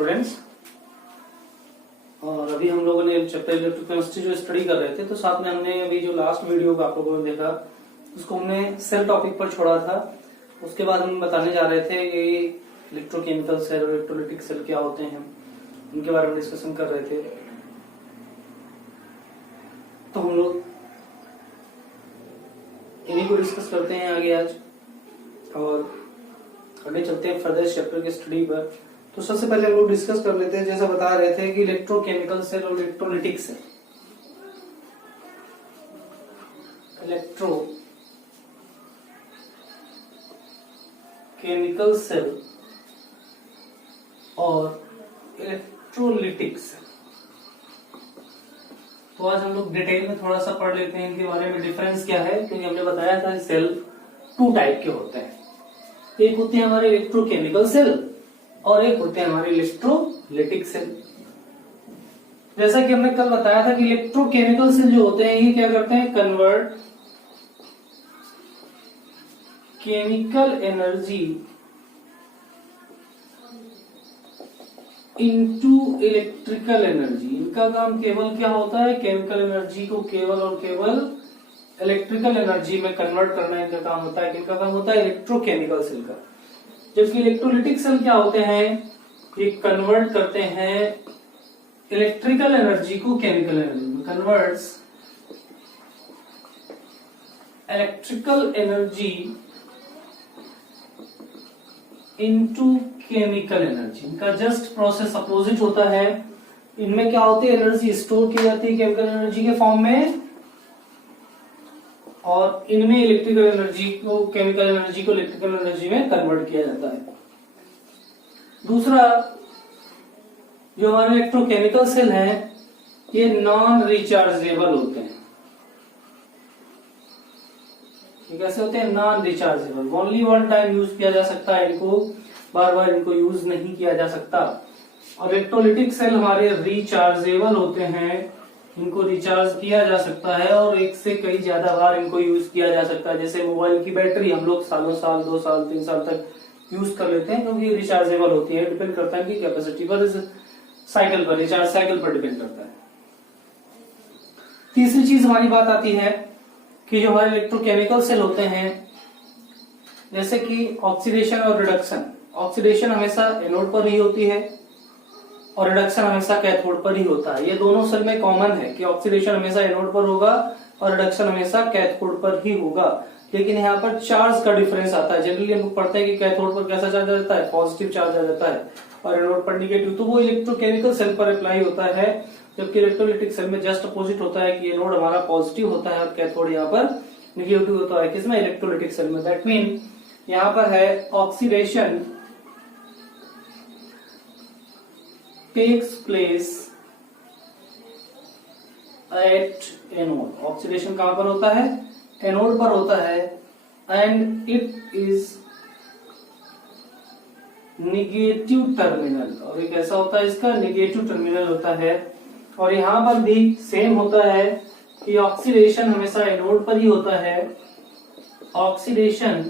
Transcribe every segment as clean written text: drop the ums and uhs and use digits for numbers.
Students. और अभी हम लोगों ने चैप्टर इलेक्ट्रोकेमिस्ट्री जो स्टडी कर रहे थे, तो साथ में हमने अभी जो लास्ट वीडियो आप लोगों ने देखा उसको हमने सेल टॉपिक पर छोड़ा था। उसके बाद हम बताने जा रहे थे कि इलेक्ट्रोकेमिकल सेल और इलेक्ट्रोलाइटिक सेल क्या होते हैं, उनके बारे में डिस्कशन कर रहे थे। तो हम लोग इन्हीं को डिस्कस करते हैं आगे आज और आगे चलते हैं फर्दर चैप्टर के स्टडी पर। तो सबसे पहले हम लोग डिस्कस कर लेते हैं, जैसा बता रहे थे कि इलेक्ट्रोकेमिकल सेल और इलेक्ट्रोलाइटिक सेल। इलेक्ट्रोकेमिकल सेल और इलेक्ट्रोलाइटिक सेल। तो आज हम लोग डिटेल में थोड़ा सा पढ़ लेते हैं इनके बारे में, डिफरेंस क्या है, क्योंकि हमने बताया था सेल 2 टाइप के होते हैं। एक होते हैं हमारे इलेक्ट्रोकेमिकल सेल और एक होते हैं हमारे इलेक्ट्रोलाइटिक सेल। जैसा कि हमने कल बताया था कि इलेक्ट्रोकेमिकल सेल जो होते हैं ये क्या करते हैं, convert chemical energy into electrical energy. इनका काम केवल क्या होता है, केमिकल एनर्जी को केवल और केवल इलेक्ट्रिकल एनर्जी में कन्वर्ट करना इनका काम होता है। इनका काम होता है इलेक्ट्रोकेमिकल सेल का। जबकि इलेक्ट्रोलाइटिक सेल क्या होते हैं, ये कन्वर्ट करते हैं इलेक्ट्रिकल एनर्जी को केमिकल एनर्जी में, converts electrical energy into chemical energy. इनका जस्ट प्रोसेस अपोजिट होता है। इनमें क्या होती है, एनर्जी स्टोर की जाती है केमिकल एनर्जी के फॉर्म में, और इनमें इलेक्ट्रिकल एनर्जी को केमिकल एनर्जी को इलेक्ट्रिकल एनर्जी में कन्वर्ट किया जाता है। दूसरा, जो हमारे इलेक्ट्रोकेमिकल सेल है ये नॉन रिचार्जेबल होते हैं। ये कैसे होते हैं, non rechargeable. Only one time use किया जा सकता है इनको, बार बार इनको यूज नहीं किया जा सकता। और इलेक्ट्रोलाइटिक सेल हमारे रिचार्जेबल होते हैं, इनको रिचार्ज किया जा सकता है और एक से कई ज्यादा बार इनको यूज किया जा सकता है। जैसे मोबाइल की बैटरी हम लोग सालों साल, 2 साल 3 साल तक यूज कर लेते हैं क्योंकि रिचार्जेबल होती है। डिपेंड करता है कि कैपेसिटी पर, साइकिल पर, रिचार्ज साइकिल पर डिपेंड करता है। तीसरी चीज हमारी बात आती है कि जो हमारे इलेक्ट्रोकेमिकल सेल होते हैं, जैसे कि ऑक्सीडेशन और रिडक्शन। ऑक्सीडेशन हमेशा एनोड पर ही होती है और रिडक्शन हमेशा कैथोड पर ही होता है। ये दोनों सेल में कॉमन है कि ऑक्सीडेशन हमेशा एनोड पर होगा और रिडक्शन हमेशा कैथोड पर ही होगा। लेकिन यहाँ पर चार्ज का डिफरेंस आता है। जनरली हम लोग पढ़ते हैं कि कैथोड पर कैसा चार्ज आ जाता है, पॉजिटिव चार्ज आ जाता है, और एनोड पर निगेटिव। तो वो इलेक्ट्रोकेमिकल सेल पर अप्लाई होता है, जबकि इलेक्ट्रोलाइटिक सेल में जस्ट अपोजिट होता है कि एनोड हमारा पॉजिटिव होता है और कैथोड यहाँ पर निगेटिव होता है। किसमें, इलेक्ट्रोलाइटिक सेल में। दैट मीन यहाँ पर है oxidation takes place at anode। Oxidation कहां पर होता है, एनोड पर होता है, and it is negative terminal. और एक ऐसा होता है, इसका निगेटिव टर्मिनल होता है। और यहां पर भी सेम होता है कि ऑक्सीडेशन हमेशा एनोड पर ही होता है। Oxidation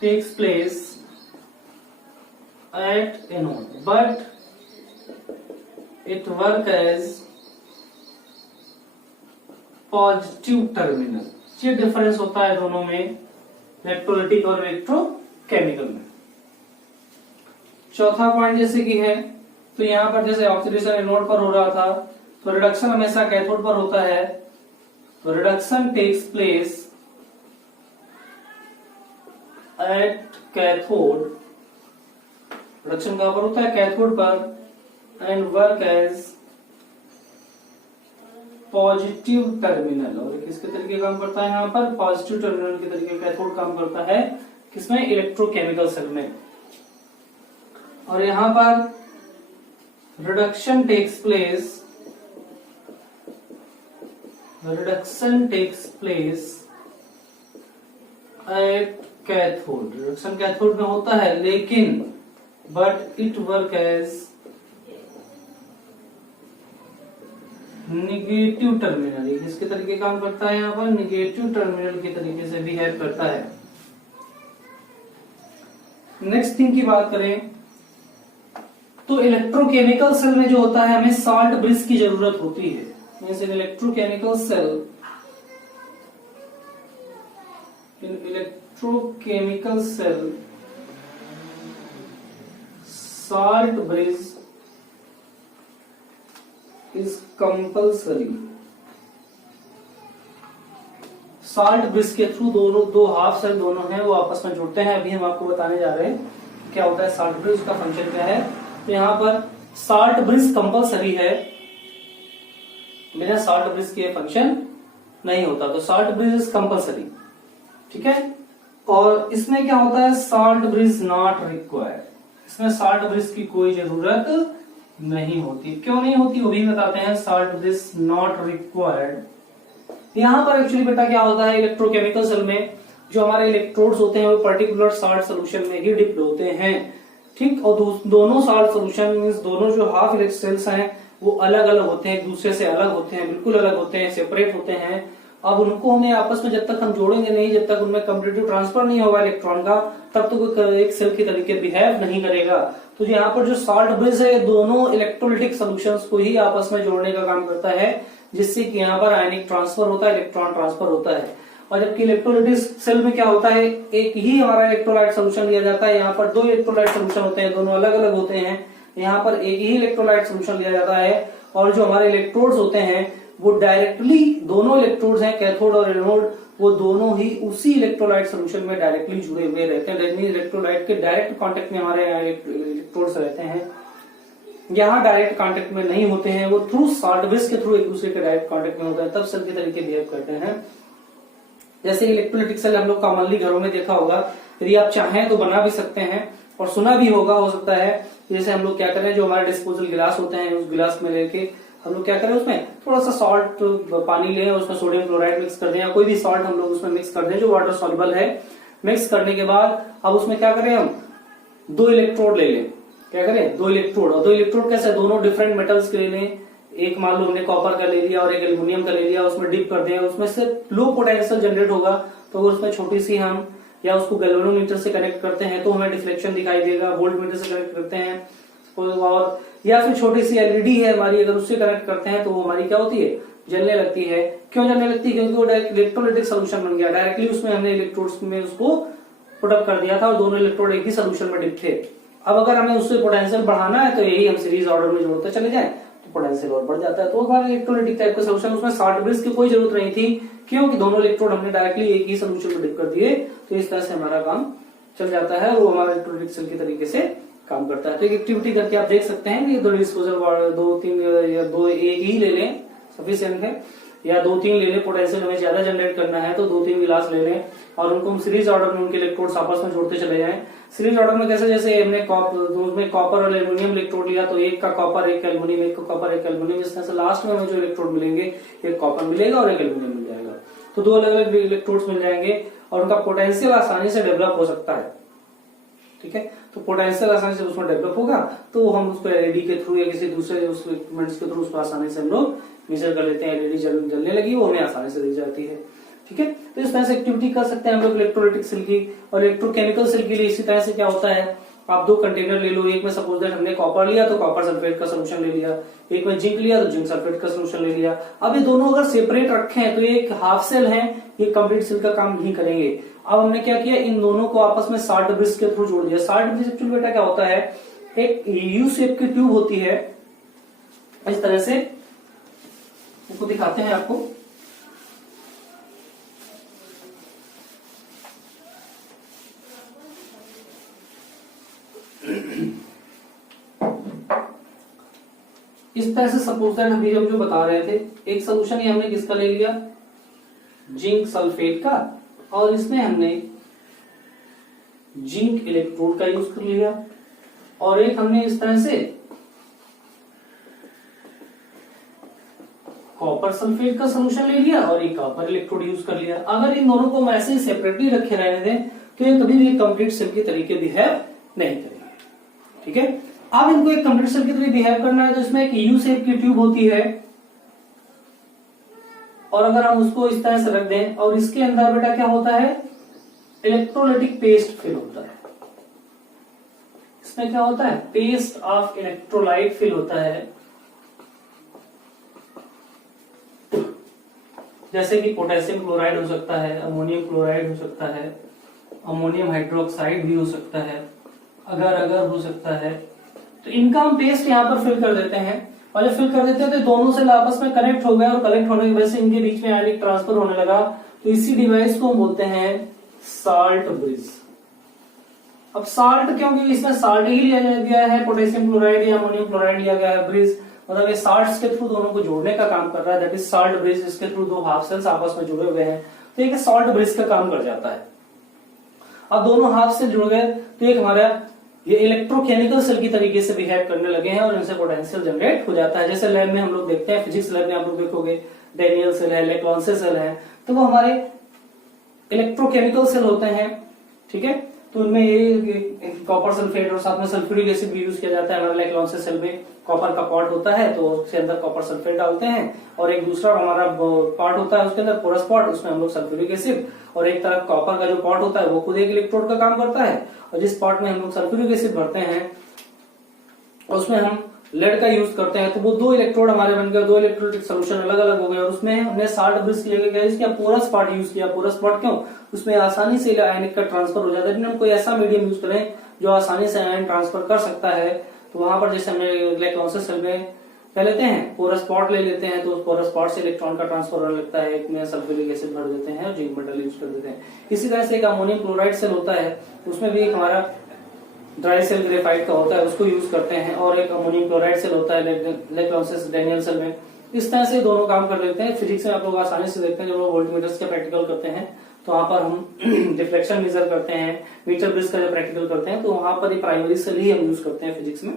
takes place at anode, but it work as positive terminal। ये डिफरेंस होता है दोनों में, इलेक्ट्रोलाइटिक और इलेक्ट्रोकेमिकल में। चौथा पॉइंट जैसे कि है, तो यहाँ पर जैसे ऑक्सीडेशन एनोड पर हो रहा था, तो रिडक्शन हमेशा कैथोड पर होता है। तो reduction takes place at cathode. Reduction कहां पर होता है, कैथोड पर, and work as positive terminal. और किसके तरीके काम करता है, यहाँ पर पॉजिटिव टर्मिनल के तरीके कैथोड काम करता है। किसमें, इलेक्ट्रोकेमिकल सेल में। और यहाँ पर reduction takes place at cathode. Reduction cathode में होता है, लेकिन but it work as negative terminal. किसके तरीके काम करता है, यहाँ पर निगेटिव टर्मिनल के तरीके से बिहेव करता है। नेक्स्ट थिंग की बात करें तो इलेक्ट्रोकेमिकल सेल में जो होता है हमें साल्ट ब्रिज की जरूरत होती है। Means in electrochemical cell, salt bridge is compulsory। Salt bridge के थ्रू दोनों दो हाफ सेल दोनों हैं वो आपस में जुड़ते हैं। अभी हम आपको बताने जा रहे हैं क्या होता है साल्ट ब्रिज, का फंक्शन क्या है। तो यहाँ पर साल्ट ब्रिज कंपलसरी है, बिना साल्ट ब्रिज के फंक्शन नहीं होता। तो साल्ट ब्रिज इज कंपलसरी, ठीक है। और इसमें क्या होता है, साल्ट ब्रिज नॉट रिक्वायर्ड, इसमें साल्ट ब्रिज की कोई जरूरत नहीं होती। क्यों नहीं होती वो भी बताते हैं। Salt bridge not required. यहां पर एक्चुअली बेटा क्या होता है, इलेक्ट्रोकेमिकल सेल में जो हमारे इलेक्ट्रोड्स होते हैं वो पर्टिकुलर साल्ट सोल्यूशन में ही डिप्ड होते हैं, ठीक। और दोनों साल्ट सोल्यूशन मींस दोनों जो हाफ इलेक्ट्रिक सेल्स हैं वो अलग अलग होते हैं, एक दूसरे से अलग होते हैं, बिल्कुल अलग होते हैं, सेपरेट होते हैं। अब उनको हमें आपस में जब तक हम जोड़ेंगे नहीं, जब तक उनमें कम्पिटिटिव ट्रांसफर नहीं होगा इलेक्ट्रॉन का, तब तक तो एक सेल के तरीके बिहेव नहीं करेगा। तो यहाँ पर जो साल्ट ब्रिज है दोनों इलेक्ट्रोलिटिक सॉल्यूशंस को ही आपस में जोड़ने का काम करता है, जिससे कि यहाँ पर आयनिक ट्रांसफर होता है, इलेक्ट्रॉन ट्रांसफर होता है। और जबकि इलेक्ट्रोलिटिक सेल में क्या होता है, एक ही हमारा इलेक्ट्रोलाइट सोल्यूशन लिया जाता है। यहाँ पर दो इलेक्ट्रोलाइट सोल्यूशन होते हैं, दोनों अलग अलग होते हैं। यहाँ पर एक ही इलेक्ट्रोलाइट सोल्यूशन लिया जाता है और जो हमारे इलेक्ट्रोड्स होते हैं वो डायरेक्टली, दोनों इलेक्ट्रोड्स हैं कैथोड और एनोड, वो दोनों ही उसी इलेक्ट्रोलाइट सोल्यूशन में डायरेक्टली जुड़े हुए रहते हैं। इलेक्ट्रोलाइट के डायरेक्ट कांटेक्ट में हमारे इलेक्ट्रोड्स रहते हैं। यहाँ डायरेक्ट कांटेक्ट में नहीं होते हैं, वो थ्रू साल्ट ब्रिज के थ्रू एक दूसरे के डायरेक्ट कांटेक्ट में होते हैं, तब सेल के तरीके बिहेव करते हैं। जैसे इलेक्ट्रोलिटिक सेल हम लोग कॉमनली घरों में देखा होगा, यदि आप चाहें तो बना भी सकते हैं और सुना भी होगा, हो सकता है। जैसे हम लोग क्या करें, जो हमारे डिस्पोजल गिलास होते हैं उस गिलास में लेके हम लोग क्या करें, उसमें थोड़ा सा सॉल्ट पानी लें, उसमें सोडियम क्लोराइड मिक्स कर दें या कोई भी सॉल्ट हम लोग उसमें मिक्स कर दें जो वाटर सॉल्युबल है। मिक्स करने के बाद अब उसमें क्या करें, हम दो इलेक्ट्रोड ले लें। क्या करें, दो इलेक्ट्रोड। और दो इलेक्ट्रोड कैसे, दोनों डिफरेंट मेटल्स के ले लें। एक मान लो हमने कॉपर का ले लिया और एक एल्यूमिनियम का ले लिया, उसमें डिप कर दें, उसमें से लो पोटेंशियल जनरेट होगा। तो उसमें छोटी सी हम या उसको गैल्वेनोमीटर से कनेक्ट करते हैं तो हमें डिफ्लेक्शन दिखाई देगा, वोल्टमीटर से कनेक्ट करते हैं और या फिर छोटी सी एलईडी है हमारी, अगर उससे कनेक्ट करते हैं तो वो हमारी क्या होती है, जलने लगती है। क्यों जलने लगती है, क्योंकि वो इलेक्ट्रोलाइटिक सोल्यूशन बन गया, डायरेक्टली उसमें हमने इलेक्ट्रोड्स में उसको पुट अप कर दिया था और दोनों इलेक्ट्रोड एक ही सोल्यूशन में डिप थे। अब अगर हमें उससे पोटेंशियल बढ़ाना है तो यही हम सीरीज ऑर्डर में जोड़ते चले जाएं तो पोटेंशियल और बढ़ जाता है। तो हमारे इलेक्ट्रोलाइटिक टाइप का सोल्यूशन, उसमें साल्ट ब्रिज की कोई जरूरत नहीं थी, क्योंकि दोनों इलेक्ट्रोड हमने डायरेक्टली एक ही सोल्यूशन में डिप कर दिए। तो इस तरह से हमारा काम चल जाता है और वो हमारे इलेक्ट्रोलाइटिक सेल के तरीके से काम करता है। तो एक एक्टिविटी करके आप देख सकते हैं कि दो डिस्पोजल, दो तीन या दो एक ही ले लें सफिशिएंट है, या दो तीन ले लें, पोटेंशियल हमें ज्यादा जनरेट करना है तो दो तीन गिलास ले लें और उनको हम सीरीज ऑर्डर में उनके इलेक्ट्रोड्स आपस में जोड़ते चले जाएं। सीरीज ऑर्डर में कैसे, जैसे हमने कॉपर और एल्यूमिनियम इलेक्ट्रोड लिया तो एक का कॉपर एक एल्यूमिनियम, एक का कॉपर एक एल्यूमिनियम, इस तरह से लास्ट में हमें जो इलेक्ट्रोड मिलेंगे एक कॉपर मिलेगा और एक एल्यूमिनियम मिल जाएगा। तो दो अलग अलग इलेक्ट्रोड्स मिल जाएंगे और उनका पोटेंशियल आसानी से डेवलप हो सकता है, ठीक है। तो पोटेंशियल आसानी से उसमें डेवलप होगा तो हम उसको एलईडी के थ्रू या किसी दूसरे इक्विपमेंट्स के थ्रू उसको आसानी से हम लोग मेजर कर लेते हैं। एलईडी जलने लगी वो हमें आसानी से दिख जाती है, ठीक है। तो इस तरह से एक्टिविटी कर सकते हैं हम लोग इलेक्ट्रोलाइटिक सेल की। और इलेक्ट्रोकेमिकल सेल के लिए इसी तरह से क्या होता है, आप दो कंटेनर ले लो, एक में सपोज दैट हमने कॉपर लिया तो कॉपर सल्फेट का सोल्यूशन ले लिया, एक में जिंक लिया तो जिंक सल्फेट का सोल्यूशन ले लिया। अब ये दोनों अगर सेपरेट रखे हैं तो ये एक हाफ सेल है, ये कंप्लीट सेल का काम नहीं करेंगे। अब हमने क्या किया, इन दोनों को आपस में साल्ट ब्रिज के थ्रू जोड़ दिया। साल्ट ब्रिज एक्चुअली बेटा क्या होता है, एक यू शेप की ट्यूब होती है, इस तरह से उसको दिखाते हैं आपको। इस तरह से सपोज दैट अभी हम जो बता रहे थे, एक सोल्यूशन ये हमने किसका ले लिया, जिंक सल्फेट का, और इसमें हमने जिंक इलेक्ट्रोड का यूज कर लिया, और एक हमने इस तरह से कॉपर सल्फेट का सोल्यूशन ले लिया और एक कॉपर इलेक्ट्रोड यूज कर लिया। अगर इन दोनों को हम ऐसे सेपरेटली रखे रहने दें तो ये कभी भी कंप्लीट सेल के तरीके बिहेव नहीं करेंगे, ठीक है। अब इनको एक कंप्लीट सेल की तरह बिहेव करना है तो इसमें एक यू शेप की ट्यूब होती है और अगर हम उसको इस तरह से रख दें और इसके अंदर बेटा क्या होता है, इलेक्ट्रोलाइटिक पेस्ट फिल होता है। इसमें क्या होता है, पेस्ट ऑफ इलेक्ट्रोलाइट फिल होता है, जैसे कि पोटेशियम क्लोराइड हो सकता है, अमोनियम क्लोराइड हो सकता है, अमोनियम हाइड्रोक्साइड भी हो सकता है, अगर अगर हो सकता है। तो इनका हम पेस्ट यहाँ पर फिल कर देते हैं, और जब फिल कर देते हैं तो दोनों सेल आपस में कनेक्ट हो गए, और कनेक्ट होने की वजह से इनके बीच में आयनिक ट्रांसफर होने लगा। तो इसी डिवाइस को हम बोलते हैं साल्ट ब्रिज। अब साल्ट क्योंकि इसमें साल्ट ही लिया गया है, पोटेशियम क्लोराइड या अमोनियम क्लोराइड लिया गया है, ब्रिज मतलब ये साल्ट्स के थ्रू दोनों को जोड़ने का काम कर रहा है, दैट इज साल्ट ब्रिज। इसके थ्रू दो हाफ सेल्स आपस में जुड़े हुए हैं, तो एक साल्ट ब्रिज का काम कर जाता है। अब दोनों हाफ से जुड़ गए तो एक हमारा ये इलेक्ट्रोकेमिकल सेल की तरीके से बिहेव करने लगे हैं, और इनसे पोटेंशियल जनरेट हो जाता है। जैसे लैब में हम लोग देखते हैं, फिजिक्स लैब में आप लोग देखोगे डैनियल सेल है, लेक्लॉन्से सेल है, तो वो हमारे इलेक्ट्रोकेमिकल सेल होते हैं, ठीक है। तो उनमें ये कॉपर सल्फेट और साथ में सल्फ्यूरिक एसिड भी यूज किया जाता है। हमारे लेक्लॉन्से सेल में कॉपर का पॉट होता है, तो उसके अंदर कॉपर सल्फेट डालते हैं, और एक दूसरा हमारा पॉट होता है उसके अंदर पोरस पॉट, उसमें हम लोग सल्फ्यूरिक एसिड, और एक तरफ कॉपर का जो पॉट होता है वो खुद एक इलेक्ट्रोड का काम करता है, और जिस पॉट में हम लोग सल्फ्यूरिक एसिड भरते हैं उसमें हम लेड का यूज करते हैं। तो वो दो इलेक्ट्रोड हमारे बन गए, दो इलेक्ट्रोलिटिक सोल्यूशन अलग अलग हो गए, और उसमें हमने साल्ट ब्रिज लेके गए, इसका पोरस पॉट यूज किया। पोरस पॉट क्यों, उसमें आसानी से आयनिक का ट्रांसफर हो जाता है। हम कोई ऐसा मीडियम यूज करें जो आसानी से आयन ट्रांसफर कर सकता है, तो वहां पर जैसे हमने इलेक्ट्रॉन सेल में क्या लेते हैं, पोरस पॉट ले लेते हैं, तो उस पोरस पॉट से इलेक्ट्रॉन का ट्रांसफर होने लगता है, एक में सल्फ्यूरिक एसिड भर देते हैं और जिंक मेटल यूज कर देते हैं। इसी तरह से एक अमोनियम क्लोराइड सेल होता है, उसमें भी एक हमारा ड्राई सेल ग्रेफाइट का होता है, उसको यूज करते हैं, और एक अमोनियम क्लोराइड सेल होता है लेक्लॉन्सेस डैनियल सेल में। इस तरह से दोनों काम कर लेते हैं। फिजिक्स में आप लोग आसानी से देखते हैं, जब लोग वोल्टमीटर्स के प्रैक्टिकल करते हैं तो वहां पर हम डिफ्लेक्शन मेजर करते हैं, मीटर ब्रिज का जब प्रैक्टिकल करते हैं तो वहां पर प्राइमरी सेल ही हम यूज करते हैं फिजिक्स में,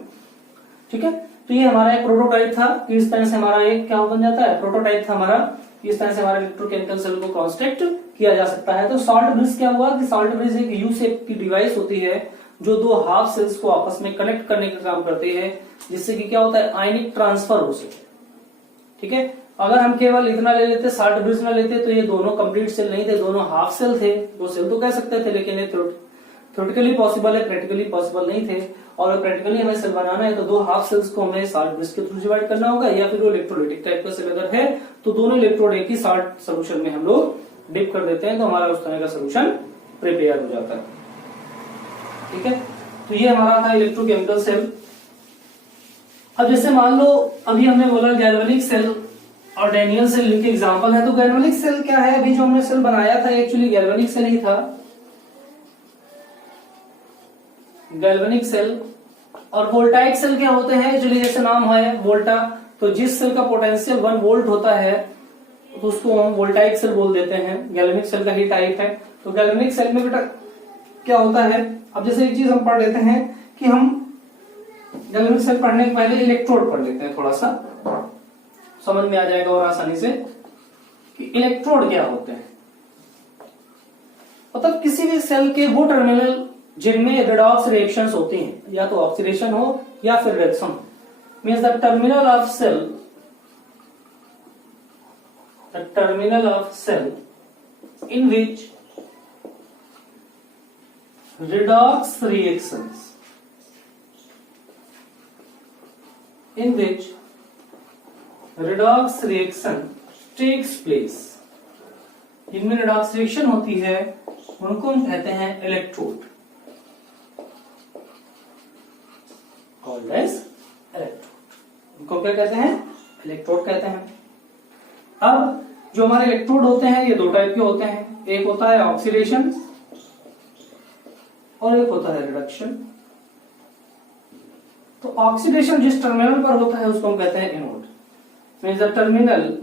ठीक है। तो ये हमारा एक प्रोटोटाइप था कि इस तरह से हमारा एक क्या बन जाता है, प्रोटोटाइप था हमारा, इस तरह से हमारे इलेक्ट्रोकेमिकल सेल को कंस्ट्रक्ट किया जा सकता है। तो साल्ट ब्रिज क्या हुआ कि साल्ट ब्रिज एक यू शेप की डिवाइस होती है जो दो हाफ सेल्स को आपस में कनेक्ट करने का काम करती है, जिससे कि क्या होता है, आयनिक ट्रांसफर हो सके, ठीक है। अगर हम केवल इतना ले लेते, साल्ट ब्रिज में लेते, तो ये दोनों कंप्लीट सेल नहीं थे, दोनों हाफ सेल थे। दो सेल तो कह सकते थे, लेकिन ये थ्योरेटिकली पॉसिबल है, प्रैक्टिकली पॉसिबल नहीं थे। और प्रैक्टिकली हमें सेल बनाना है तो दो हाफ सेल्स को हमें साल्ट ब्रिज के थ्रू डिवाइड करना होगा, या फिर वो इलेक्ट्रोलाइटिक टाइप का सेल अगर है तो दोनों इलेक्ट्रोड एक ही साल्ट सोल्यूशन में हम लोग डिप कर देते हैं, तो हमारा उस तरह का सोल्यूशन प्रिपेयर हो जाता है, ठीक है। तो ये हमारा था इलेक्ट्रोकेमिकल सेल। अब जैसे मान लो अभी हमने बोला गैल्वेनिक सेल और डैनियल सेल इनके एग्जांपल है, तो गैल्वेनिक सेल क्या है, अभी जो हमने सेल बनाया था एक्चुअली गैल्वेनिक सेल ही था, गैल्वेनिक सेल। और वोल्टाइक सेल क्या होते हैं, एक्चुअली जैसे नाम है वोल्टा, तो जिस सेल का पोटेंशियल 1 वोल्ट होता है तो उसको हम वोल्टाइक सेल बोल देते हैं, गैल्वेनिक सेल का ही टाइप है। तो गैल्वेनिक सेल में बेटा क्या होता है, अब जैसे एक चीज हम पढ़ लेते हैं कि हम गैल्वेनिक सेल पढ़ने के पहले इलेक्ट्रोड पढ़ लेते हैं, थोड़ा सा समझ में आ जाएगा और आसानी से कि इलेक्ट्रोड क्या होते हैं। मतलब किसी भी सेल के वो टर्मिनल जिनमें रेडॉक्स रिएक्शंस होती हैं, या तो ऑक्सीडेशन हो या फिर reduction, means the terminal of cell, the terminal of cell in which redox reactions, in which redox reaction takes place, जिनमें redox reaction होती है उनको हम कहते हैं इलेक्ट्रोड, called as electrode। उनको क्या कहते हैं, इलेक्ट्रोड कहते हैं। अब जो हमारे इलेक्ट्रोड होते हैं ये दो टाइप के होते हैं, एक होता है ऑक्सीडेशन और एक होता है रिडक्शन। तो ऑक्सीडेशन जिस टर्मिनल पर होता है उसको हम कहते हैं anode, means the terminal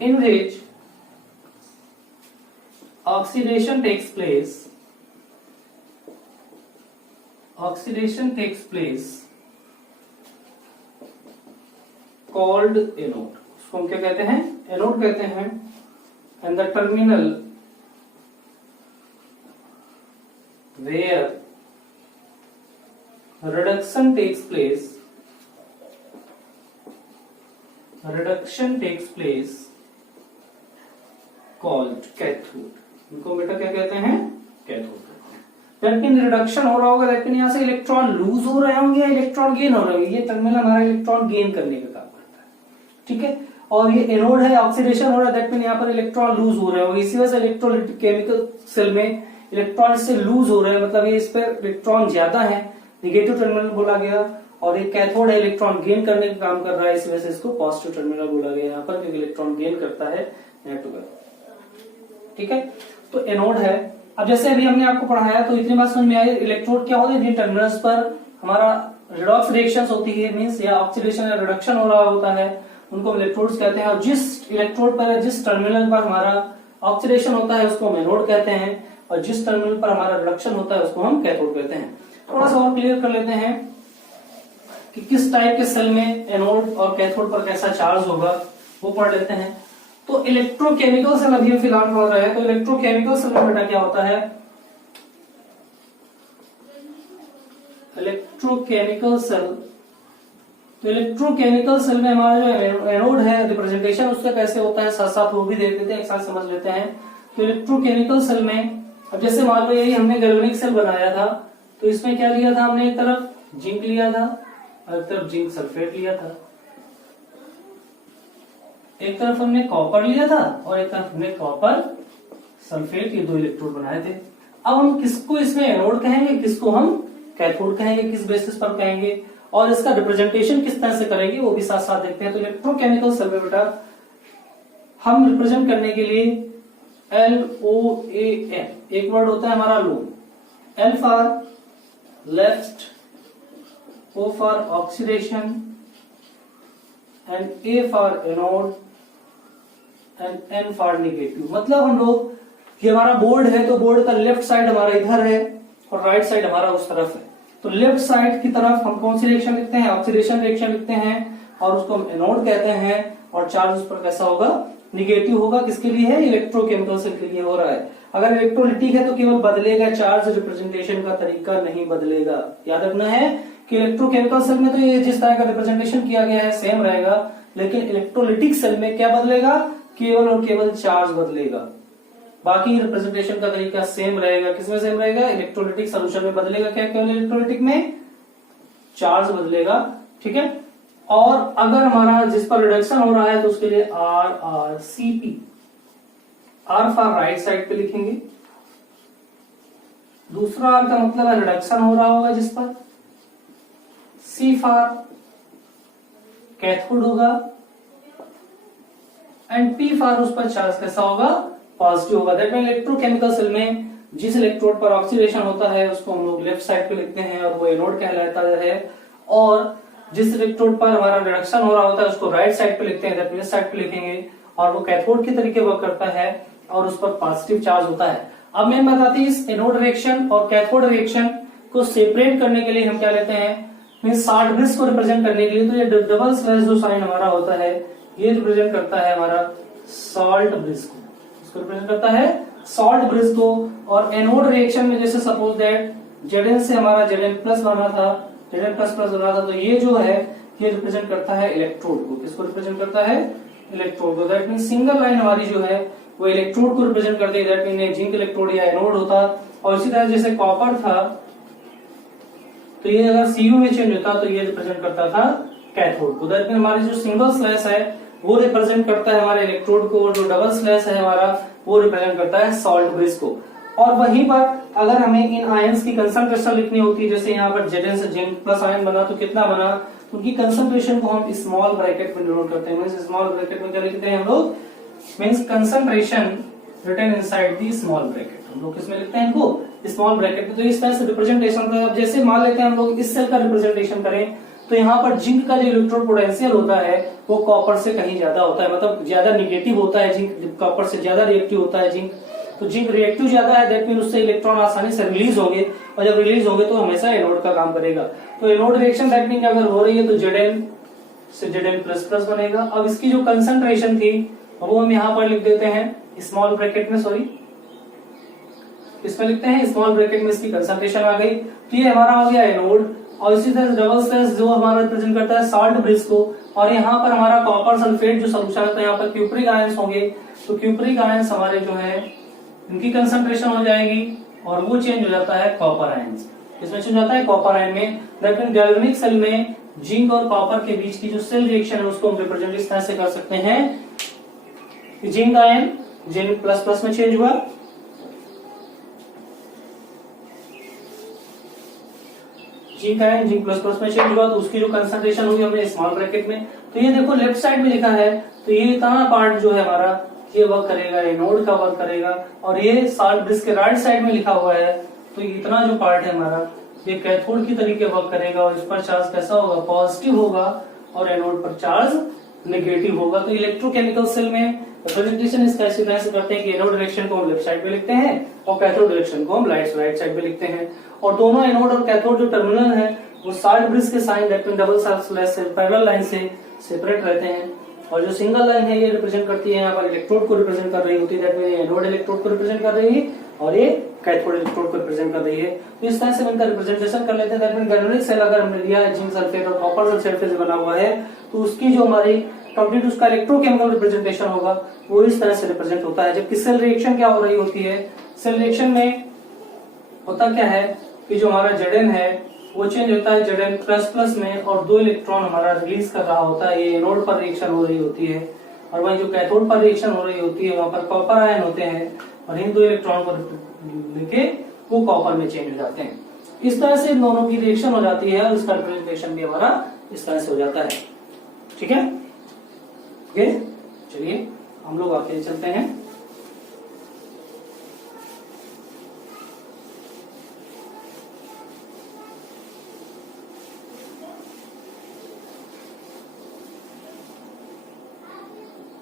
in which oxidation takes place, oxidation takes place called anode, उसको हम क्या कहते हैं, एनोड कहते हैं। And the terminal where reduction takes place, called cathode। इनको बेटा क्या कहते हैं, कैथोड। दैट मीन रिडक्शन हो रहा होगा, दैट मीन यहाँ से इलेक्ट्रॉन लूज हो रहे होंगे या इलेक्ट्रॉन गेन हो रहे होंगे। ये टर्मिनल हमारा इलेक्ट्रॉन गेन करने का काम करता है, ठीक है। और ये एनोड है, ऑक्सीडेशन हो रहा है, दैट मीन यहाँ पर इलेक्ट्रॉन लूज हो रहे होंगे। इसी वजह से इलेक्ट्रोलाइटिक केमिकल सेल में इलेक्ट्रॉन से लूज हो रहे हैं, मतलब ये इस पे इलेक्ट्रॉन ज्यादा है, नेगेटिव टर्मिनल बोला गया। और एक कैथोड है, इलेक्ट्रॉन गेन करने का काम कर रहा है, इस वजह से इसको पॉजिटिव टर्मिनल बोला गया यहाँ पर, क्योंकि इलेक्ट्रॉन गेन करता है नेगेटिव, ठीक है। तो एनोड है। अब जैसे अभी हमने आपको पढ़ाया तो इतनी बात समझ में आई, इलेक्ट्रोड क्या होते हैं, जिन टर्मिनल्स पर हमारा रिडॉक्स रिएक्शंस होती है, मींस या ऑक्सीडेशन या रिडक्शन हो रहा होता है, उनको हम इलेक्ट्रोड्स कहते हैं। और जिस इलेक्ट्रोड पर, जिस टर्मिनल पर हमारा ऑक्सीडेशन होता है उसको हम एनोड कहते हैं, और जिस टर्मिनल पर हमारा रिडक्शन होता है उसको हम कैथोड कहते हैं। थोड़ा सा और क्लियर कर लेते हैं कि किस टाइप के सेल में एनोड और कैथोड पर कैसा चार्ज होगा, वो पढ़ लेते हैं। तो इलेक्ट्रोकेमिकल सेल अभी हम फिलहाल पढ़ रहे हैं। तो इलेक्ट्रोकेमिकल सेल में बेटा क्या होता है, इलेक्ट्रोकेमिकल सेल, तो इलेक्ट्रोकेमिकल सेल में हमारा जो एनोड है, रिप्रेजेंटेशन उसका कैसे होता है, साथ साथ वो भी देख लेते हैं, एक साथ समझ लेते हैं। तो इलेक्ट्रोकेमिकल सेल में अब जैसे मान लो यही हमने गैल्वेनिक सेल बनाया था, तो इसमें क्या लिया था हमने, एक तरफ जिंक लिया था और एक तरफ जिंक सल्फेट लिया था, एक तरफ हमने कॉपर लिया था और एक तरफ हमने कॉपर सल्फेट, ये दो इलेक्ट्रोड बनाए थे। अब हम किसको इसमें एनोड कहेंगे, किसको हम कैथोड कहेंगे, किस बेसिस पर कहेंगे, और इसका रिप्रेजेंटेशन किस तरह से करेंगे, वो भी साथ साथ देखते हैं। तो इलेक्ट्रोकेमिकल सेल में बेटा हम रिप्रेजेंट करने के लिए LOAN एक वर्ड होता है हमारा लो, L for left, O for oxidation and A for anode and N for negative. मतलब हम लोग, ये हमारा बोर्ड है तो बोर्ड का लेफ्ट साइड हमारा इधर है और राइट साइड हमारा उस तरफ है। तो लेफ्ट साइड की तरफ हम कौन सी रिएक्शन लिखते हैं, ऑक्सीडेशन रिएक्शन लिखते हैं, और उसको हम एनोड कहते हैं, और चार्ज उस पर कैसा होगा, निगेटिव होगा। किसके लिए है, इलेक्ट्रोकेमिकल सेल के लिए हो रहा है। अगर इलेक्ट्रोलिटिक है तो केवल बदलेगा चार्ज, रिप्रेजेंटेशन का तरीका नहीं बदलेगा। याद रखना है कि इलेक्ट्रोकेमिकल सेल में तो ये जिस तरह का रिप्रेजेंटेशन किया गया है सेम रहेगा, लेकिन इलेक्ट्रोलिटिक सेल में क्या बदलेगा, केवल और केवल चार्ज बदलेगा, बाकी रिप्रेजेंटेशन का तरीका सेम रहेगा। किसमें सेम रहेगा, इलेक्ट्रोलिटिक सोल्यूशन में बदलेगा क्या, केवल इलेक्ट्रोलिटिक में चार्ज बदलेगा, ठीक है। और अगर हमारा जिस पर रिडक्शन हो रहा है तो उसके लिए RRCP, R for right side पे लिखेंगे। दूसरा R का मतलब है रिडक्शन हो रहा होगा जिस पर, C फॉर कैथोड होगा, एंड P फॉर उस पर चार्ज कैसा होगा, पॉजिटिव होगा। दैट मीन इलेक्ट्रोकेमिकल सेल में जिस इलेक्ट्रोड पर ऑक्सीडेशन होता है उसको हम लोग लेफ्ट साइड पे लिखते हैं और वो एनोड कहलाता है, और जिस इलेक्ट्रोड पर हमारा रिडक्शन हो रहा होता है उसको राइट साइड पे लिखते हैं, दैट मीन साइड पे लिखेंगे, और वो कैथोड के तरीके वर्क करता है और उस पर पॉजिटिव चार्ज होता है। अब मैं बताती हूँ इस एनोड रिएक्शन और कैथोड रिएक्शन को सेपरेट करने के लिए हम क्या लेते हैं, मीन साल्ट ब्रिज को रिप्रेजेंट करने के लिए, तो ये डबल स्लैश जो साइन हमारा होता है ये रिप्रेजेंट करता है हमारा सॉल्ट ब्रिज को, इसको रिप्रेजेंट करता है सॉल्ट ब्रिज को। और एनोड रिएक्शन में जैसे सपोज दैट Zn से हमारा Zn प्लस बना था, Zn प्लस प्लस बना था, तो ये जो है ये रिप्रेजेंट करता है इलेक्ट्रोड को। किसको रिप्रेजेंट करता है, इलेक्ट्रोड को। दैट मीन सिंगल लाइन हमारी जो है वो इलेक्ट्रोड को रिप्रेजेंट करती है, दैट मीन जिंक इलेक्ट्रोड या एनोड होता। और इसी तरह जैसे कॉपर था तो ये अगर Cu में चेंज होता तो ये रिप्रेजेंट करता था कैथोड को। दैट मीन हमारी जो सिंगल स्लैश है वो रिप्रेजेंट करता है हमारे इलेक्ट्रोड को, और जो डबल स्लैश है हमारा वो रिप्रेजेंट करता है सॉल्ट ब्रिज को। और वहीं पर अगर हमें इन आयंस की कंसंट्रेशन लिखनी होती है, जैसे यहाँ पर Zn से जिंक प्लस आयन बना तो कितना बना, तो उनकी कंसंट्रेशन को हम स्मॉल ब्रैकेट में डिनोट करते हैं। मींस स्मॉल ब्रैकेट में क्या लिखते हैं हम लोग, means concentration written inside the small bracket, हम लोग किसमें लिखते हैं इनको, स्मॉल ब्रैकेट में। तो इस तरह से रिप्रेजेंटेशन था। अब जैसे मान लेते हैं हम लोग इस सेल का रिप्रेजेंटेशन करें तो यहाँ पर जिंक का जो इलेक्ट्रोड पोटेंशियल होता है वो कॉपर से कहीं ज्यादा होता है, मतलब ज्यादा निगेटिव होता है जिंक, कॉपर से ज्यादा रिएक्टिव होता है जिंक। तो जिंक रिएक्टिव ज्यादा है, दैट मीन उससे इलेक्ट्रॉन आसानी से रिलीज होंगे, और जब रिलीज होंगे तो हमेशा एनोड का काम करेगा। तो एनोड रिएक्शन दैट मीन अगर हो रही है तो Zn से Zn प्लस प्लस बनेगा। अब इसकी जो कंसंट्रेशन थी वो हम यहाँ पर लिख देते हैं स्मॉल ब्रैकेट में, सॉरी इसमें लिखते हैं स्मॉल ब्रैकेट में, इसकी कंसंट्रेशन आ गई। तो ये हमारा हो गया एनोड। और इसी तरह डबल स्लैश जो हमारा रिप्रेजेंट करता है सॉल्ट ब्रिज को, और यहाँ पर हमारा कॉपर सल्फेट जो सोल्यूशन है, तो यहाँ पर क्यूप्रिक आयंस होंगे। तो क्यूप्रिक आयंस हमारे जो है इनकी कंसंट्रेशन हो जाएगी, और वो चेंज हो जाता है कॉपर आयन से। इसमें चेंज होता है कॉपर आयन में। दैट मीन गैल्वेनिक सेल में जिंक और कॉपर के बीच की जो सेल रिएक्शन है उसको हम रिप्रेजेंट इस तरह से कर सकते हैं कि zinc ion zinc plus plus में चेंज हुआ, zinc ion zinc plus plus में चेंज हुआ, तो उसकी जो कंसंट्रेशन हुई हमने स्मॉल ब्रैकेट में। तो ये देखो लेफ्ट साइड में लिखा है, तो ये इतना पार्ट जो है हमारा ये वर्क करेगा, एनोड का वर्क करेगा। और ये साल्ट ब्रिज के राइट साइड में लिखा हुआ है, तो इतना जो पार्ट है हमारा ये कैथोड की तरीके वर्क करेगा और इस पर चार्ज कैसा होगा, पॉजिटिव होगा, और एनोड पर चार्ज नेगेटिव होगा। तो इलेक्ट्रोकेमिकल सेल में रिप्रेजेंटेशन इस कैसे करते हैं कि एनोड डायरेक्शन को हम लेफ्ट साइड पे लिखते हैं और कैथोड डायरेक्शन को हम राइट साइड पे लिखते हैं। और दोनों एनोड और कैथोड जो टर्मिनल है वो साल्ट ब्रिज के sign that mean double slash से पैरेलल लाइन से सेपरेट रहते हैं। और जो सिंगल लाइन है ये रिप्रेजेंट करती है यहाँ पर इलेक्ट्रोड को रिप्रेजेंट कर रही होती है, दैट मीन एनोड इलेक्ट्रोड को रिप्रेजेंट कर रही है और ये कैथोड इलेक्ट्रोड को रिप्रेजेंट कर रही है। तो इस तरह से इनका रिप्रेजेंटेशन कर लेते हैं। दैट मीन गैल्वेनिक सेल अगर हमने लिया है जिंक सल्फेट और कॉपर सल्फेट से बना हुआ है, तो उसकी जो हमारी कंप्लीट उसका इलेक्ट्रोकेमिकल रिप्रेजेंटेशन होगा वो इस तरह से रिप्रेजेंट होता है। जबकि सेल रिएक्शन क्या हो रही होती है, सेल रिएक्शन में होता क्या है कि जो हमारा Zn है वो चेंज होता है Zn प्लस प्लस में, और 2 इलेक्ट्रॉन हमारा रिलीज कर रहा होता है, ये एनोड पर रिएक्शन हो रही होती है। और वहीं जो कैथोड पर रिएक्शन हो रही होती है वहां पर कॉपर आयन होते हैं और इन 2 इलेक्ट्रॉन को लेके वो कॉपर में चेंज हो जाते हैं। इस तरह से इन दोनों की रिएक्शन हो जाती है और इसका रिप्रेजेंटेशन भी हमारा इस तरह से हो जाता है। ठीक है, चलिए हम लोग आगे चलते हैं।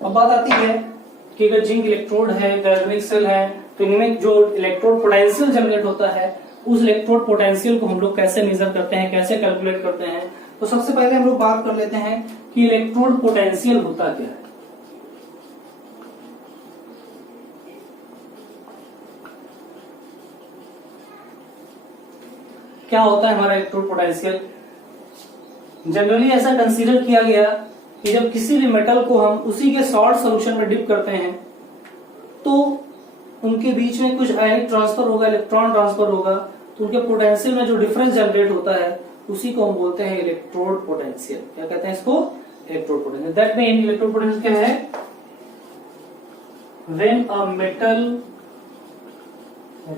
अब बात आती है कि अगर जिंक इलेक्ट्रोड है, गैल्वेनिक सेल है, तो इनमें जो इलेक्ट्रोड पोटेंशियल जनरेट होता है उस इलेक्ट्रोड पोटेंशियल को हम लोग कैसे मेजर करते हैं, कैसे कैलकुलेट करते हैं। तो सबसे पहले हम लोग बात कर लेते हैं कि इलेक्ट्रोड पोटेंशियल होता क्या है। क्या होता है हमारा इलेक्ट्रोड पोटेंशियल? जनरली ऐसा कंसीडर किया गया कि जब किसी भी मेटल को हम उसी के सॉल्ट सॉल्यूशन में डिप करते हैं तो उनके बीच में कुछ आयनिक ट्रांसफर होगा, इलेक्ट्रॉन ट्रांसफर होगा, तो उनके पोटेंशियल में जो डिफरेंस जनरेट होता है उसी को हम बोलते हैं इलेक्ट्रोड पोटेंशियल। क्या कहते हैं इसको? Electrode potential. That mean electrode potential क्या है? व्हेन अ मेटल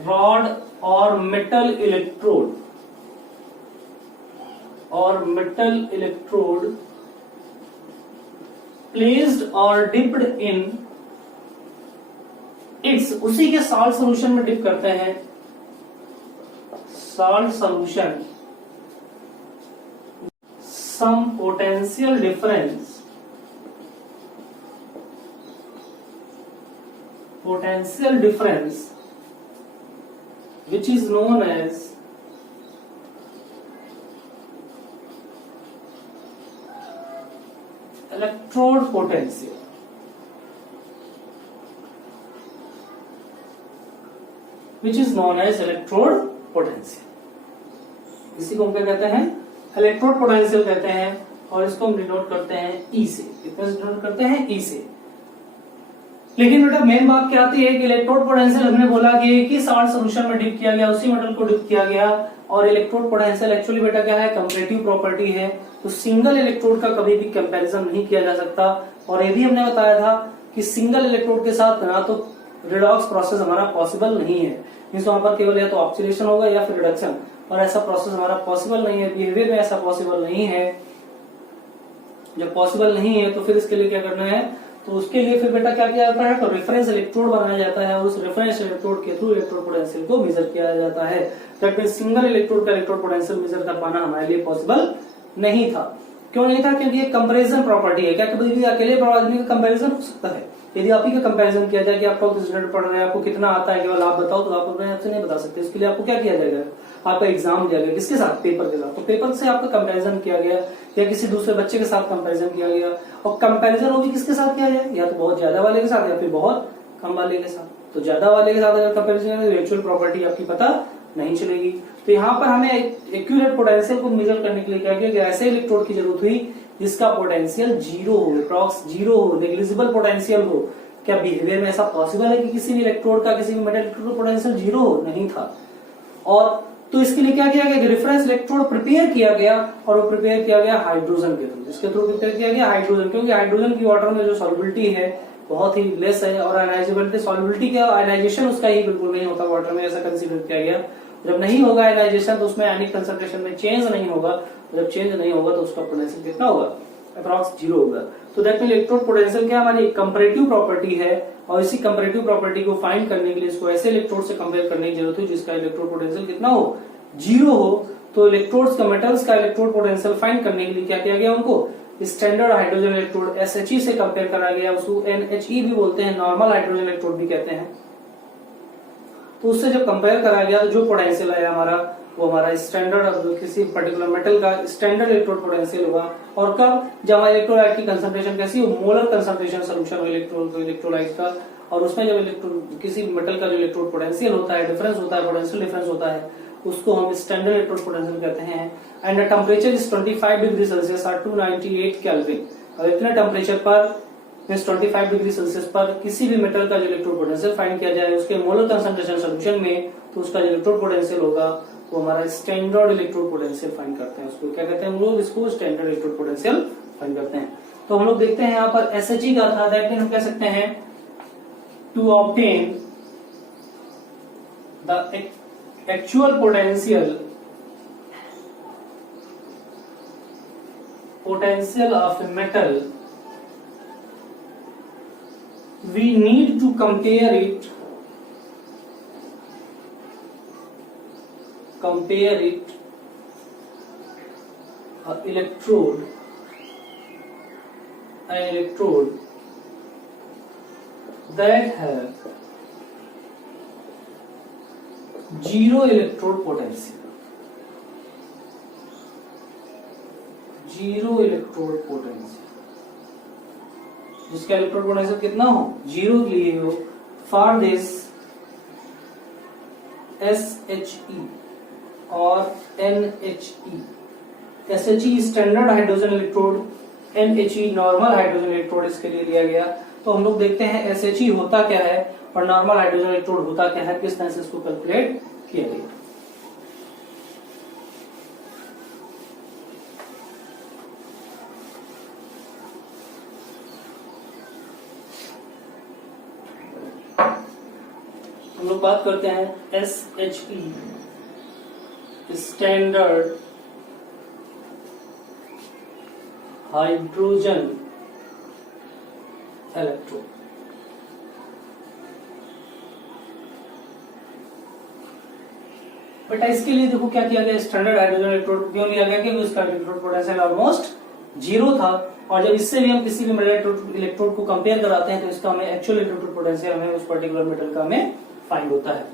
रॉड और metal electrode placed or dipped in its, उसी के साल्ट सॉल्यूशन में डिप करते हैं, salt solution, some potential difference which is known as electrode potential. Which is known as electrode potential. इसी को हम क्या कहते हैं? इलेक्ट्रोड पोटेंशियल कहते हैं। और इसको हम डिनोट करते हैं ई से। कितने से डिनोट करते हैं? ई से। लेकिन बेटा मेन बात क्या आती है कि इलेक्ट्रोड पोटेंशियल हमने बोला कि साल्ट सॉल्यूशन में डिप किया गया, उसी मेटल को डिप किया गया। और इलेक्ट्रोड पोटेंशियल एक्चुअली बेटा क्या है? कंपैरेटिव प्रॉपर्टी है। तो सिंगल इलेक्ट्रोड का कभी भी कंपैरिजन नहीं किया जा सकता। और ये भी हमने बताया था कि सिंगल इलेक्ट्रोड के साथ ना तो रिडॉक्स प्रोसेस हमारा पॉसिबल नहीं है, मींस वहां पर केवल या तो ऑक्सीडेशन होगा या फिर रिडक्शन, और ऐसा प्रोसेस हमारा पॉसिबल नहीं है। बिहेवियर में ऐसा पॉसिबल नहीं है। जब पॉसिबल नहीं है तो फिर इसके लिए क्या करना है? तो उसके लिए फिर बेटा क्या किया जाता है? तो रेफरेंस इलेक्ट्रोड बनाया जाता है और उस रेफरेंस इलेक्ट्रोड के थ्रू इलेक्ट्रोड पोटेंशियल को मेजर किया जाता है। दैट मींस सिंगल इलेक्ट्रोड का इलेक्ट्रोड पोटेंशियल मेजर कर पाना हमारे लिए पॉसिबल नहीं था। क्यों नहीं था? क्योंकि ये कंपैरिजन प्रॉपर्टी है। क्या कभी भी अकेले आदमी का कंपैरिजन हो सकता है? यदि आप ही का कंपैरिजन किया जाए कि आप 12th स्टैंडर्ड पढ़ रहे हैं, आपको कितना आता है केवल आप बताओ, तो आप अपने आप से नहीं बता सकते। इसके लिए आपको क्या किया जाएगा? आपका एग्जाम दिया गया, किसके साथ? पेपर के साथ। तो पेपर से आपका कंपैरिजन किया गया या किसी दूसरे बच्चे के साथ कंपैरिजन किया गया। और कंपैरिजन वो भी किसके साथ किया जाए? या तो बहुत ज्यादा वाले के साथ या फिर बहुत कम वाले के साथ। तो ज्यादा वाले के साथ अगर कंपैरिजन है तो एक्चुअल प्रॉपर्टी आपकी पता नहीं चलेगी। तो यहाँ पर हमें एक्यूरेट पोटेंशियल को मेजर करने के लिए क्या किया कि ऐसे इलेक्ट्रोड की जरूरत हुई जिसका पोटेंशियल जीरो हो, अप्रॉक्स जीरो हो, नेग्लिजिबल पोटेंशियल हो, क्या बिहेवियर में ऐसा पॉसिबल है कि किसी भी इलेक्ट्रोड का किसी भी मेटल इलेक्ट्रोड का पोटेंशियल जीरो हो? नहीं था। और तो इसके लिए क्या किया गया, रेफरेंस इलेक्ट्रोड प्रिपेयर किया गया, और वो प्रिपेयर किया गया हाइड्रोजन के थ्रू। जिसके थ्रू प्रिपेयर किया गया हाइड्रोजन, क्योंकि हाइड्रोजन की वाटर में जो सॉल्युबिलिटी है बहुत ही लेस है, और आयनाइजेबिलिटी सॉल्युबिलिटी का आयनाइजेशन उसका ही बिल्कुल नहीं होता वाटर में, ऐसा कंसीडर किया गया। जब नहीं होगा आयनाइजेशन तो उसमें आयनिक कंसंट्रेशन में चेंज नहीं होगा, जब चेंज नहीं होगा तो उसका पोटेंशियल कितना होगा, अप्रॉक्स जीरो होगा। तो दैट मीन इलेक्ट्रोड पोटेंशियल क्या हमारी कंपैरेटिव प्रॉपर्टी है, और इसी कंपैरेटिव प्रॉपर्टी को फाइंड करने के लिए इसको ऐसे इलेक्ट्रोड से कंपेयर करने की जरूरत है जिसका इलेक्ट्रोड पोटेंशियल कितना हो, जीरो हो। तो इलेक्ट्रोड्स का, मेटल्स का इलेक्ट्रोड पोटेंशियल फाइंड करने के लिए क्या किया गया, उनको स्टैंडर्ड हाइड्रोजन इलेक्ट्रोड SHE से कंपेयर करा गया। उसको NHE भी बोलते हैं, नॉर्मल हाइड्रोजन इलेक्ट्रोड भी कहते हैं। तो उससे जब कंपेयर करा गया तो जो पोटेंशियल है हमारा, वो हमारा स्टैंडर्ड किसी पर्टिकुलर मेटल का स्टैंडर्ड इलेक्ट्रोड पोटेंशियल होगा। और कब, जब हमारे इलेक्ट्रोलाइट की कंसंट्रेशन कैसी हो, मोलर कंसंट्रेशन सोल्यूशन हो इलेक्ट्रोलाइट का, और उसमें जब किसी मेटल का जो इलेक्ट्रोड पोटेंशियल होता है, डिफरेंस होता है, पोटेंशियल डिफरेंस होता है, उसको हम स्टैंडर्ड इलेक्ट्रोड पोटेंशियल कहते हैं। And the temperature is 25 degree Celsius और 298 केल्विन। और इतने टेम्परेचर पर, मींस 25 डिग्री सेल्सियस पर किसी भी मेटल का जो इलेक्ट्रोड पोटेंशियल फाइंड किया जाए उसके मोलर कंसंट्रेशन सोल्यूशन में, तो उसका जो इलेक्ट्रोड पोटेंशियल होगा वो हमारा स्टैंडर्ड इलेक्ट्रोड पोटेंशियल फाइंड करते हैं। उसको क्या कहते हैं हम लोग, इसको स्टैंडर्ड इलेक्ट्रोड पोटेंशियल फाइंड करते हैं। तो हम लोग देखते हैं यहाँ पर SHE का था, दैट मीन हम कह सकते हैं to obtain the actual potential of a metal, we need to compare it an electrode that have zero electrode potential, जिसका इलेक्ट्रोड पोटेंशियल कितना हो, जीरो लिए हो, फॉर दिस SHE और NHE। SHE standard hydrogen electrode, NHE normal hydrogen electrode इसके लिए लिया गया। तो हम लोग देखते हैं SHE होता क्या है और नॉर्मल हाइड्रोजन इलेक्ट्रोड होता क्या है, किस तरह से इसको कैलकुलेट किया गया। हम लोग बात करते हैं SHE स्टैंडर्ड हाइड्रोजन इलेक्ट्रोड। बेटा इसके लिए देखो क्या किया गया, स्टैंडर्ड हाइड्रोजन इलेक्ट्रोड क्यों लिया गया, क्योंकि उसका इलेक्ट्रोड पोटेंशियल ऑलमोस्ट जीरो था। और जब इससे भी हम किसी भी मेटल इलेक्ट्रोड को कंपेयर कराते हैं तो इसका हमें एक्चुअल इलेक्ट्रोड पोटेंशियल हमें उस पर्टिकुलर मेटल का हमें फाइंड होता है।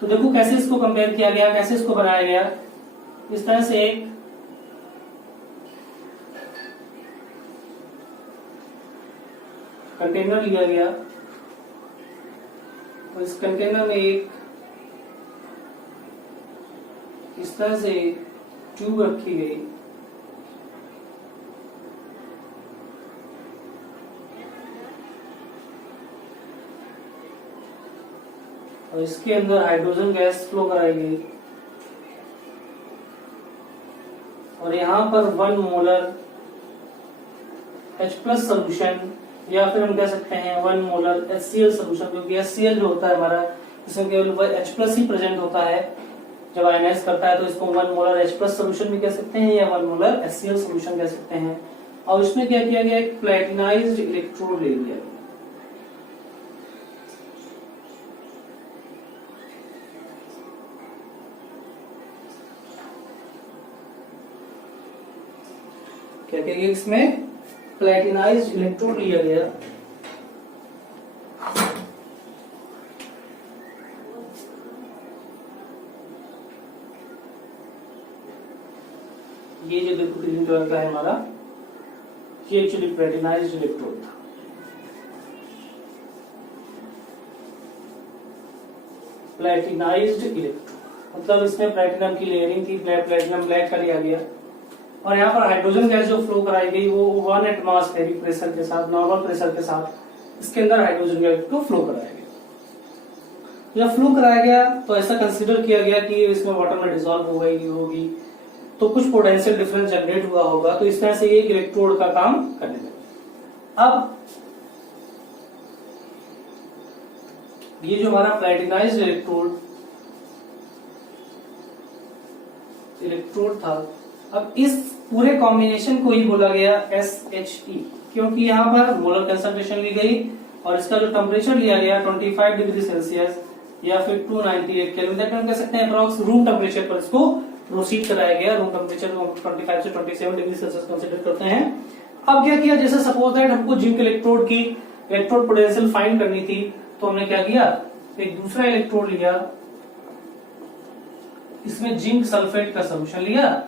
तो देखो कैसे इसको कंपेयर किया गया, कैसे इसको बनाया गया। इस तरह से एक कंटेनर लिया गया और इस कंटेनर में एक इस तरह से ट्यूब रखी गई और इसके अंदर हाइड्रोजन गैस फ्लो कराई गई और यहाँ पर 1 मोलर H+ सोल्यूशन या फिर हम कह सकते हैं 1 मोलर HCl सोल्यूशन, क्योंकि HCl जो होता है हमारा इसमें केवल H+ ही प्रेजेंट होता है जब आयनाइज करता है, तो इसको 1 मोलर H+ सोल्यूशन भी कह सकते हैं या 1 मोलर HCl सोल्यूशन कह सकते हैं। और इसमें क्या किया गया, एक प्लेटिनाइज्ड इलेक्ट्रोड ले लिया। क्या किया गया, इसमें प्लेटिनाइज्ड इलेक्ट्रोड लिया गया ये जो देखो ग्रीन कलर का है हमारा, ये एक्चुअली प्लेटिनाइज्ड इलेक्ट्रोड था। प्लेटिनाइज्ड इलेक्ट्रोड मतलब इसमें प्लेटिनम की लेयरिंग थी, प्लेटिनम ब्लैक कर लिया गया और यहाँ पर हाइड्रोजन गैस जो फ्लो कराई गई वो 1 एटमॉस्फेरिक प्रेशर के साथ, नॉर्मल प्रेशर के साथ इसके अंदर हाइड्रोजन गैस को फ्लो कराया गया। जब फ्लो कराया गया तो ऐसा कंसीडर किया गया कि इसमें वाटर में डिसॉल्व हो गई होगी, तो कुछ पोटेंशियल डिफरेंस जनरेट हुआ होगा, तो इस तरह से ये इलेक्ट्रोड का काम करने लगा। अब ये जो हमारा प्लेटिनाइज्ड इलेक्ट्रोड था, अब इस पूरे कॉम्बिनेशन को ही बोला गया SHE, क्योंकि यहाँ पर मोलर कंसंट्रेशन ली गई और इसका जो टेम्परेचर लिया गया 25 डिग्री सेल्सियस या फिर 298 केल्विन, दैट हम कह सकते हैं अप्रॉक्स रूम टेम्परेचर पर इसको प्रोसीड कराया गया। रूम टेम्परेचर को 25 से 27 डिग्री सेल्सियस कंसीडर करते हैं। अब क्या किया, जैसे सपोज दैट हमको जिंक इलेक्ट्रोड की इलेक्ट्रोड पोटेंशियल फाइंड करनी थी, तो हमने क्या किया, एक दूसरा इलेक्ट्रोड लिया, इसमें जिंक सल्फेट का सोल्यूशन लिया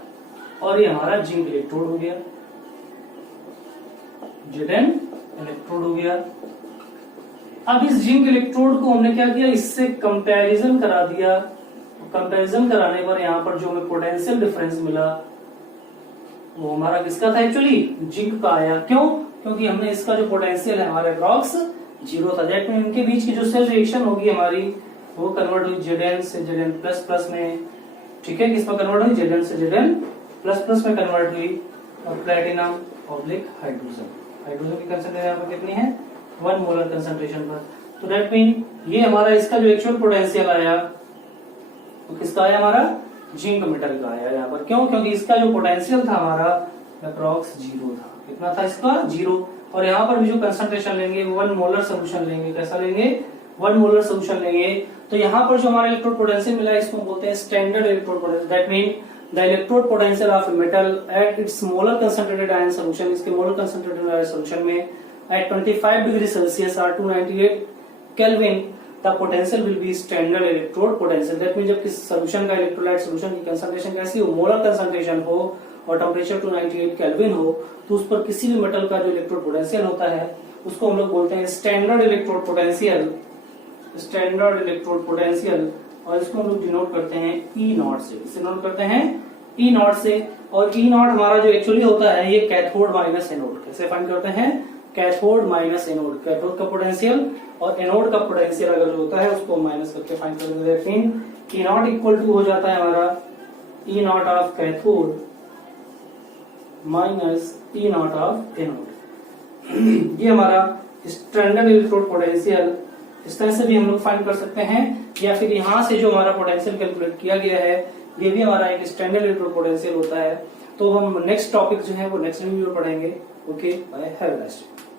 और ये हमारा जिंक इलेक्ट्रोड हो गया, Zn इलेक्ट्रोड हो गया। अब इस जिंक इलेक्ट्रोड को हमने क्या किया, इससे कंपैरिजन करा दिया। कंपैरिजन कराने पर यहाँ पर जो हमें पोटेंशियल डिफरेंस मिला वो हमारा किसका था, एक्चुअली जिंक का आया। क्यों, क्योंकि हमने इसका जो पोटेंशियल है हमारे अप्रॉक्स 0 था, दैट मीन इनके बीच की जो सेल रिएक्शन होगी हमारी वो कन्वर्ट हुई Zn से Zn++ में, ठीक है, किसमें कन्वर्ट हुई, Zn से Zn++ में कन्वर्ट हुई। और प्लेटिनम ऑब्लिक हाइड्रोजन की कंसंट्रेशन यहाँ पर कितनी है, 1 मोलर कंसंट्रेशन पर। तो दैट मीन ये हमारा इसका जो एक्चुअल पोटेंशियल आया तो किसका आया, हमारा जिंक मेटल का आया यहाँ पर। क्यों, क्योंकि इसका जो पोटेंशियल था हमारा अप्रॉक्स 0 था। कितना था इसका, 0। और यहाँ पर भी जो कंसंट्रेशन लेंगे 1 मोलर सोल्यूशन लेंगे। कैसा लेंगे, 1 मोलर सोल्यूशन लेंगे। तो यहाँ पर जो हमारा इलेक्ट्रोड पोटेंशियल मिला इसको बोलते हैं standard electrode potential. That mean the electrode potential of metal at its molar concentrated ion solution, इसके मोलर कंसंट्रेटेड आयन सोल्यूशन में एट 25 डिग्री सेल्सियस और 298 kelvin the potential will be standard electrode potential. That mean जब किसी solution का electrolyte solution की concentration कैसी हो, molar concentration हो और टेम्परेचर 298 केल्विन हो, तो उस पर किसी भी मेटल का जो इलेक्ट्रोड पोटेंशियल होता है उसको हम लोग बोलते हैं standard electrode potential, standard electrode potential. और इसको हम लोग डिनोट करते हैं E0 से, इसे नोट करते हैं E0 से। और E0 हमारा जो एक्चुअली होता है ये कैथोड माइनस एनोड। कैसे फाइंड करते हैं, कैथोड माइनस एनोड, कैथोड का पोटेंशियल और एनोड का पोटेंशियल अगर जो होता है उसको माइनस करके फाइंड करेंगे। फिर E0 इक्वल टू हो जाता है हमारा E0 of cathode minus E0 of anode. ये हमारा स्टैंडर्ड इलेक्ट्रोड पोटेंशियल इस तरह से भी हम लोग फाइंड कर सकते हैं, या फिर यहाँ से जो हमारा पोटेंशियल कैलकुलेट किया गया है ये भी हमारा एक स्टैंडर्ड इलेक्ट्रोड पोटेंशियल होता है। तो हम नेक्स्ट टॉपिक जो है वो नेक्स्ट वीडियो में पढ़ेंगे। Okay, bye, have a nice day.